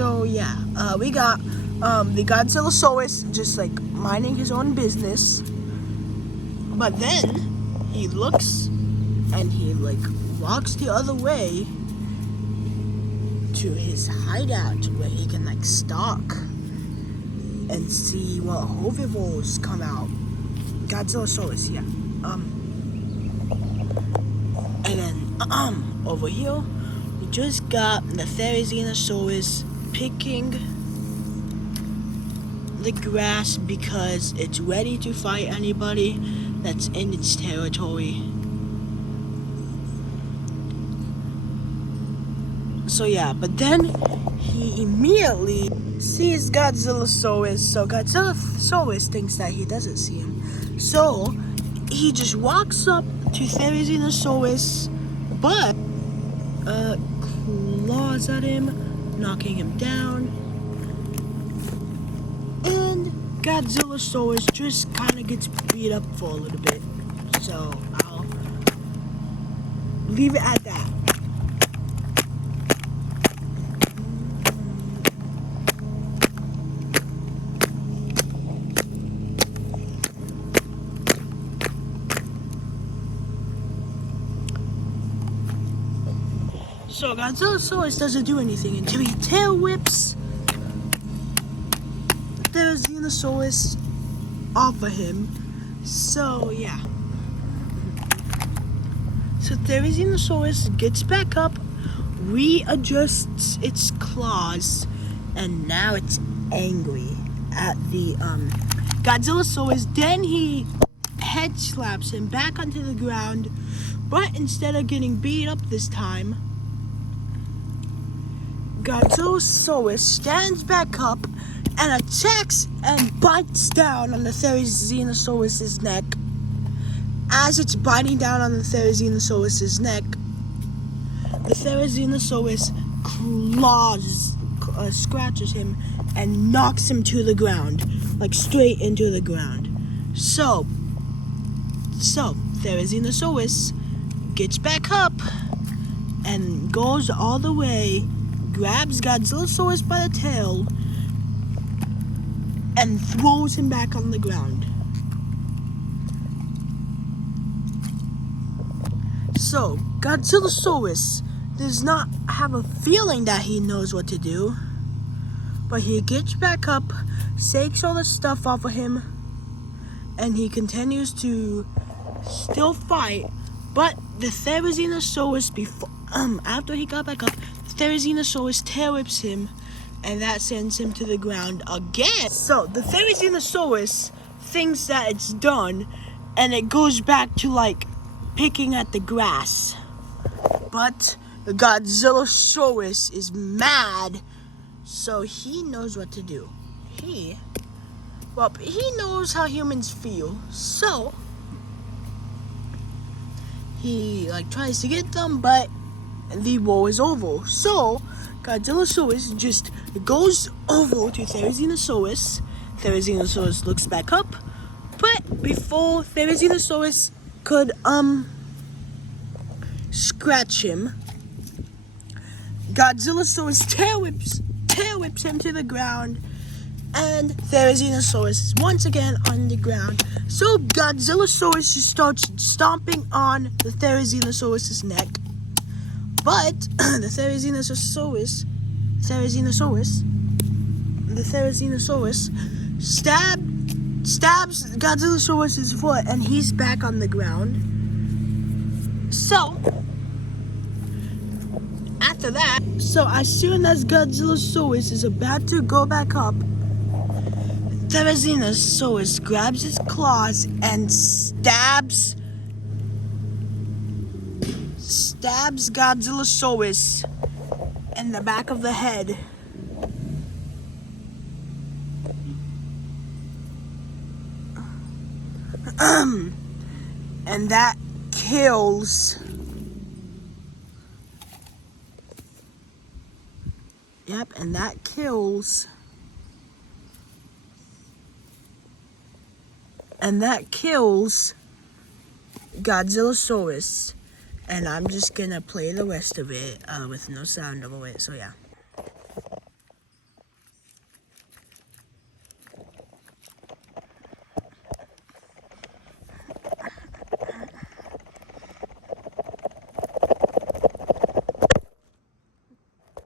So yeah, we got the godzillasuras just like minding his own business, but then he looks and he like walks the other way to his hideout where he can like stalk and see what herbivores come out. Godzillasaurus, yeah. And then over here we just got the tharazinosuras picking the grass because it's ready to fight anybody that's in its territory. So yeah, but then he immediately sees Godzillasaurus. So Godzillasaurus thinks that he doesn't see him. So he just walks up to Tharazinosaurus, but claws at him, knocking him down. And Godzillasaurus just kind of gets beat up for a little bit. So I'll leave it at that. So Godzillasaurus doesn't do anything until he tail whips Tharazinosaurus off of him. So yeah. So Tharazinosaurus gets back up, readjusts its claws, and now it's angry at the Godzillasaurus. Then he head slaps him back onto the ground, but instead of getting beat up this time, Godzillasaurus stands back up and attacks and bites down on the Tharazinosaurus' neck. As it's biting down on the Tharazinosaurus' neck, the Tharazinosaurus scratches him and knocks him to the ground, like straight into the ground. So Tharazinosaurus gets back up and goes all the way, grabs Godzillasaurus by the tail, and throws him back on the ground. So, Godzillasaurus does not have a feeling that he knows what to do, but he gets back up, shakes all the stuff off of him, and he continues to still fight. But the Tharazinosaurus, after he got back up, the Tharazinosaurus tail whips him, and that sends him to the ground again. So the Tharazinosaurus thinks that it's done, and it goes back to like picking at the grass. But the Godzillasaurus is mad, so he knows what to do. He knows how humans feel, so he like tries to get them, but the war is over. So Godzillasaurus just goes over to Tharazinosaurus. Tharazinosaurus looks back up, but before Tharazinosaurus could scratch him, Godzillasaurus tail whips him to the ground, and Tharazinosaurus is once again on the ground. So Godzillasaurus just starts stomping on the Tharazinosaurus' neck, but the Tharazinosaurus stabs Godzillasaurus' foot, and he's back on the ground. So after that, as soon as Godzillasaurus is about to go back up, Tharazinosaurus grabs his claws and stabs Godzillasaurus in the back of the head. And that kills. Yep, and that kills. And that kills Godzillasaurus. And I'm just gonna play the rest of it with no sound over it. So yeah.